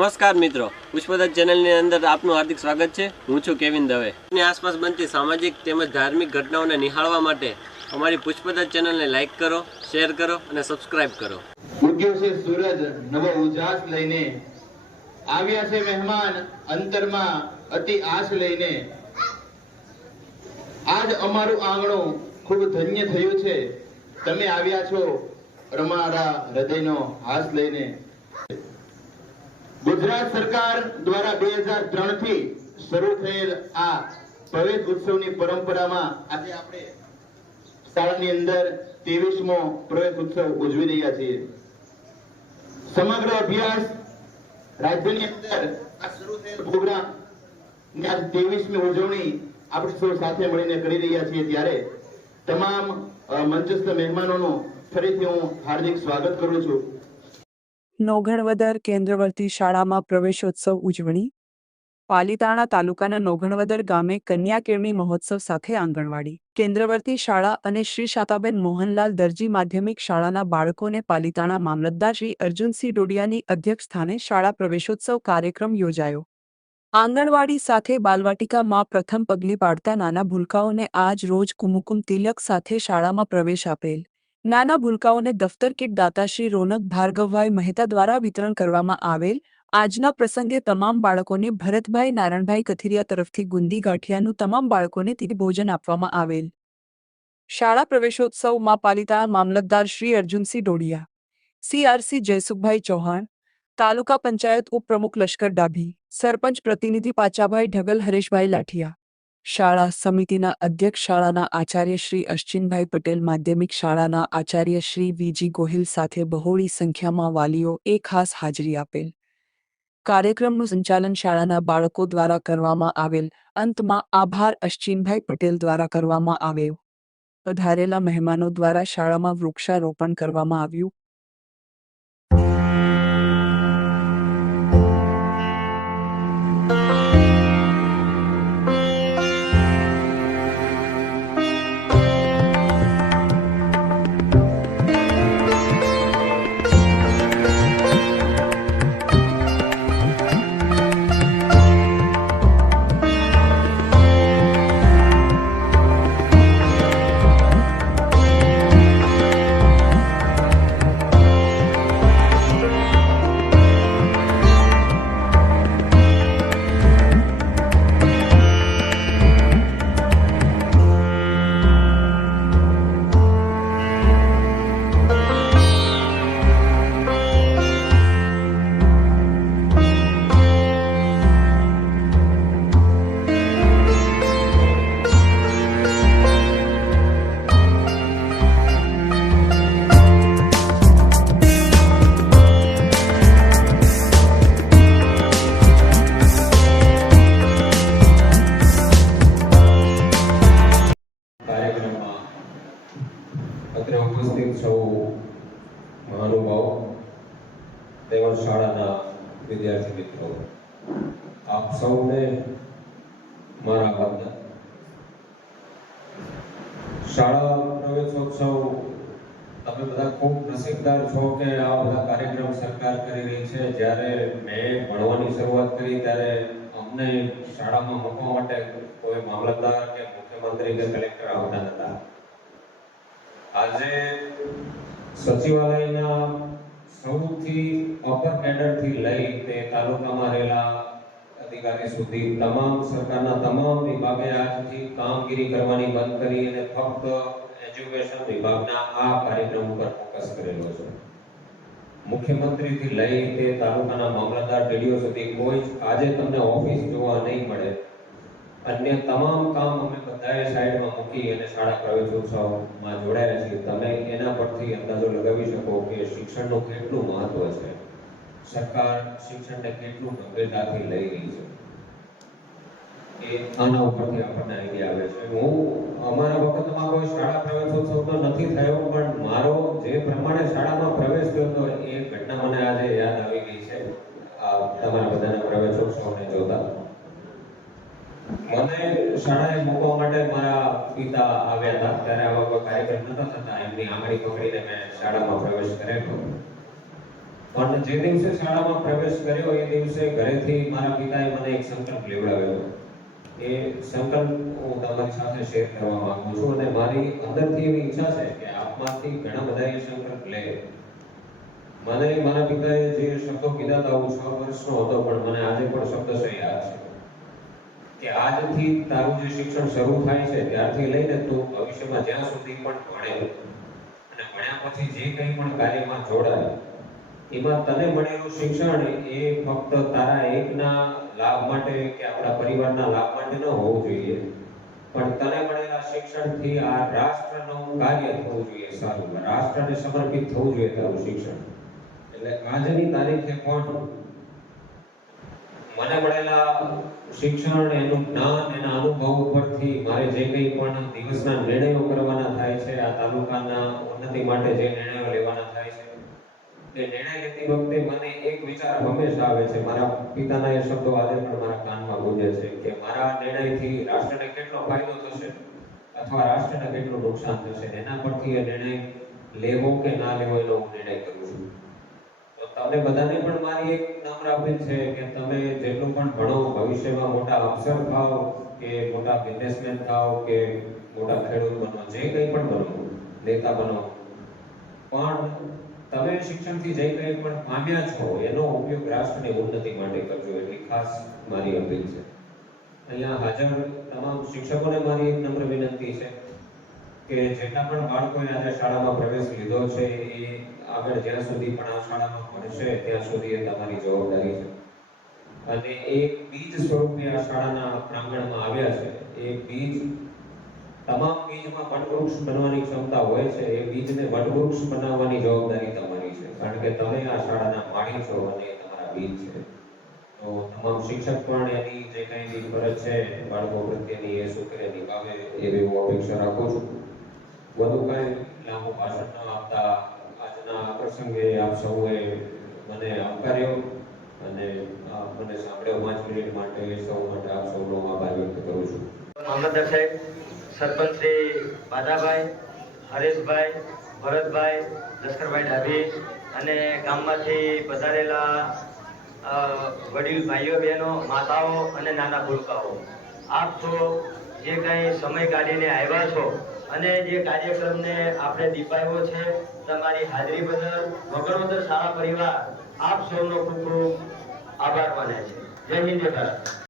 નમસ્કાર મિત્રો, પુષ્પદત્ત ચેનલની અંદર આપનું હાર્દિક સ્વાગત છે। હું છું કેવિન દવે। ની આસપાસ બનતી સામાજિક તેમજ ધાર્મિક ઘટનાઓને નિહાળવા માટે અમારી પુષ્પદત્ત ચેનલને લાઈક કરો, શેર કરો અને સબસ્ક્રાઇબ કરો। ઉગ્યો છે સૂરજ નવો ઉજાસ લઈને, આવ્યા છે મહેમાન અંતરમાં અતિ આશ લઈને। આજ અમારું આંગણું ખૂબ ધન્ય થયું છે, તમે આવ્યા છો અમારા હૃદયનો હાસ લઈને। ગુજરાત સરકાર દ્વારા 2003 થી શરૂ થયેલ આ પ્રવેશ ઉત્સવની પરંપરામાં આજે આપણે શાળાની અંદર 23મો પ્રવેશ ઉત્સવ ઉજવી રહ્યા છીએ। સમગ્ર અભ્યાસ રાજ્યની અંદર આ શરૂ થયેલ પ્રોગ્રામ ની આજ 23મી ઉજવણી આપણે સૌ સાથે મળીને કરી રહ્યા છીએ, ત્યારે તમામ મંચસ્થ મહેમાનોનું ફરીથી હું હાર્દિક સ્વાગત કરું છું। નોગણવદર કેન્દ્રવર્તી શાળામાં પ્રવેશોત્સવ ઉજવણી। પાલીતાણા તાલુકાના નોગણવદર ગામે કન્યા કેળવણી મહોત્સવ સાથે આંગણવાડી કેન્દ્રવર્તી શાળા અને શ્રી શાતાબેન મોહનલાલ દરજી માધ્યમિક શાળાના બાળકોને પાલીતાણા મામલતદાર શ્રી અર્જુનસિંહ ડોડિયાની અધ્યક્ષસ્થાને શાળા પ્રવેશોત્સવ કાર્યક્રમ યોજાયો। આંગણવાડી સાથે બાલવાટિકામાં પ્રથમ પગલી પાડતા નાના ભૂલકાઓને આજ રોજ કુમકુમ તિલક સાથે શાળામાં પ્રવેશ આપેલ। નાના ભૂલકાઓને દફતર કીટ દાતાશ્રી રોનક ભાર્ગવભાઈ મહેતા દ્વારા વિતરણ કરવામાં આવેલ। આજના પ્રસંગે તમામ બાળકોને ભરતભાઈ નારણભાઈ કથિરિયા તરફથી ગુંદી ગાંઠિયાનું તમામ બાળકોને તિથિ ભોજન આપવામાં આવેલ। શાળા પ્રવેશોત્સવમાં પાલિતાણા મામલતદાર શ્રી અર્જુનસિંહ ડોડિયા, CRC જયસુખભાઈ ચૌહાણ, તાલુકા પંચાયત ઉપપ્રમુખ લશ્કર ડાભી, સરપંચ પ્રતિનિધિ પાચાભાઈ ઢગલ, હરેશભાઈ લાઠિયા, શાળા સમિતિના અધ્યક્ષ શાળાના આચાર્ય શ્રી અશ્ચિનભાઈ પટેલ, માધ્યમિક શાળાના આચાર્ય શ્રી વીજી ગોહિલ સાથે બહોળી સંખ્યામાં વાલીઓએ ખાસ હાજરી આપેલ। કાર્યક્રમનું સંચાલન શાળાના બાળકો દ્વારા કરવામાં આવેલ। અંતમાં આભાર અશ્ચિનભાઈ પટેલ દ્વારા કરવામાં આવ્યો। પધારેલા મહેમાનો દ્વારા શાળામાં વૃક્ષારોપણ કરવામાં આવ્યું। ઉપસ્થિત સૌ મહાનુભાવો તેમજ શાળાના વિદ્યાર્થી મિત્રો, આપ સૌને મારા વંદન। શાળા પ્રવેશોત્સવ તમે બધા ખૂબ નસીબદાર છો કે આ બધા કાર્યક્રમ સરકાર કરી રહી છે। જ્યારે મેં ભણવાની શરૂઆત કરી ત્યારે અમને શાળામાં મૂકવા માટે કોઈ મામલતદાર કે મુખ્યમંત્રી કે કલેક્ટર આવતા નહોતા। આજે સચિવાલયના સૌથી અપર કેડરથી લઈ તે તાલુકામાં રહેલા અધિકારી સુધી તમામ સરકારના તમામ વિભાગે આજથી કામગીરી કરવાની બંધ કરી અને ફક્ત એજ્યુકેશન વિભાગના આ કાર્યક્રમ ઉપર ફોકસ કરેલો છે। મુખ્યમંત્રીથી લઈ તે તાલુકાના મામલતદાર ડીડીઓ સુધી કોઈ આજે તમને ઓફિસ જોવા નહીં મળે। અન્ય તમામ કામ અમે બધાએ સાઈડમાં મૂકી અને શાળા પ્રવેશોત્સવમાં જોડાયા છીએ। તમે એના પરથી અંદાજો લગાવી શકો કે શિક્ષણનું કેટલું મહત્વ છે, સરકાર શિક્ષણને કેટલું ગંભીરતાથી લઈ રહી છે, એ આના ઉપરથી આપણને આઈડિયા આવે છે। હું અમારા વખતમાં કોઈ શાળા પ્રવેશોત્સવ તો નથી થયો, પણ મારો જે પ્રમાણે શાળામાં પ્રવેશ થયો હતો એ ઘટના મને આજે યાદ આવી ગઈ છે તમારા બધાના પ્રવેશોત્સવને જોતા। મને શાળાએ મૂકવા માટે મારા પિતા આવ્યા હતા, ત્યારે આવા કોઈ કાર્યક્રમ નહોતા થતા, એમની આંગળી પકડીને મેં શાળામાં પ્રવેશ કરેલો। પણ જે દિવસે શાળામાં પ્રવેશ કર્યો એ દિવસે ઘરેથી મારા પિતાએ મને એક સંકલ્પ લેવડાવ્યો. એ સંકલ્પ હું તમારી સાથે શેર કરવા માંગુ છું અને મારી અંદરથી એવી ઈચ્છા છે કે આપમાંથી ઘણા બધા એ સંકલ્પ લે. મને મારા પિતાએ જે શબ્દો કીધા હતા, હું 6 વર્ષનો હતો, પણ મને આજે પણ શબ્દશઃ યાદ છે કે આજથી તારું જે શિક્ષણ શરૂ થાય છે ત્યારથી લઈને તું ભવિષ્યમાં જ્યાં સુધી પણ ભણે અને ભણ્યા પછી જે કંઈ પણ કાર્યમાં જોડાય, એમાં તને મળેલું શિક્ષણ એ ફક્ત તારા એકના લાભ માટે કે આપણા પરિવારના લાભ માટે ન હોવું જોઈએ, પણ તને મળેલા શિક્ષણથી આ રાષ્ટ્રનું કાર્ય થવું જોઈએ, સારું રાષ્ટ્રને સમર્પિત થવું જોઈએ તારું શિક્ષણ. એટલે આજની તારીખે પણ મને મળેલા શિક્ષણ, એનું જ્ઞાન, એના અનુભવ ઉપરથી મારે જે કંઈ પણ દિવસના નિર્ણયો કરવાના થાય છે, આ તાલુકાના ઉન્નતિ માટે જે નિર્ણયો લેવાના થાય છે, એ નિર્ણય લેતી વખતે મને એક વિચાર હંમેશા આવે છે. મારા પિતાના એ શબ્દો આજે પણ મારા કાનમાં ગુંજે છે કે મારા નિર્ણયથી રાષ્ટ્રને કેટલો ફાયદો થશે અથવા રાષ્ટ્રને કેટલું નુકસાન થશે, એના પરથી એ નિર્ણય લેવો કે ના લેવો એનો હું નિર્ણય કરું છું. તો તમને બધાને પણ મારી એક નમ્ર અપીલ છે કે તમે જેટલું પણ ભણો, ભવિષ્યમાં મોટા અફસર થાઓ કે મોટા બિઝનેસમેન થાઓ કે મોટા ખેડૂત બનો, જે કંઈ પણ બનો, નેતા બનો, પણ તમે શિક્ષણથી જે કંઈ પણ પામ્યા છો એનો ઉપયોગ રાષ્ટ્રની ઉન્નતિ માટે કરજો, એટલી ખાસ મારી અપીલ છે. અહીંયા હાજર તમામ શિક્ષકોને મારી એક નમ્ર વિનંતી છે કે જેટલા પણ બાળકોએ આજે શાળામાં પ્રવેશ લીધો છે એ આગળ જ્યાં સુધી પણ આ શાળામાં ભણશે ત્યાં સુધી એ તમારી જવાબદારી છે. અને એક બીજ સ્વરૂપે આ શાળાના પ્રાંગણમાં આવ્યા છે. એ બીજ, તમામ બીજમાં વટવૃક્ષ બનવાની ક્ષમતા હોય છે, એ બીજને વટવૃક્ષ બનાવવાની જવાબદારી તમારી છે, કારણ કે તમે આ શાળાના માળી છો અને એ તમારા બીજ છે. તો તમામ શિક્ષક પણ એની જે કંઈ ફરજ છે બાળકો પ્રત્યેની એ સૂત્રે નિભાવે એવી હું અપેક્ષા રાખું છું. વધુ કંઈ લાંબુ ભાષણ ન આપતા આજના આ પ્રસંગે આપ સૌએ મને આવકાર્યો અને મને સાંભળ્યો 5 મિનિટ માટે. સૌ માટે આપ સૌનો આભાર વ્યક્ત કરું છું. મામલતદાર સાહેબ, સરપંચ શ્રી બાધાભાઈ, હરેશભાઈ, ભરતભાઈ, લશ્કરભાઈ ડાભી અને ગામમાંથી પધારેલા વડીલ ભાઈઓ બહેનો, માતાઓ અને નાના ભૂલકાઓ, આપ સૌ જે કંઈ સમય કાઢીને આવ્યા છો અને જે કાર્યક્રમને આપણે દીપાવ્યો છે, તમારી હાજરી બદલ વગણોદર શાળા પરિવાર આપ સૌનો ખૂબ ખૂબ આભાર માને છે. જય હિન્દ, જય ભારત.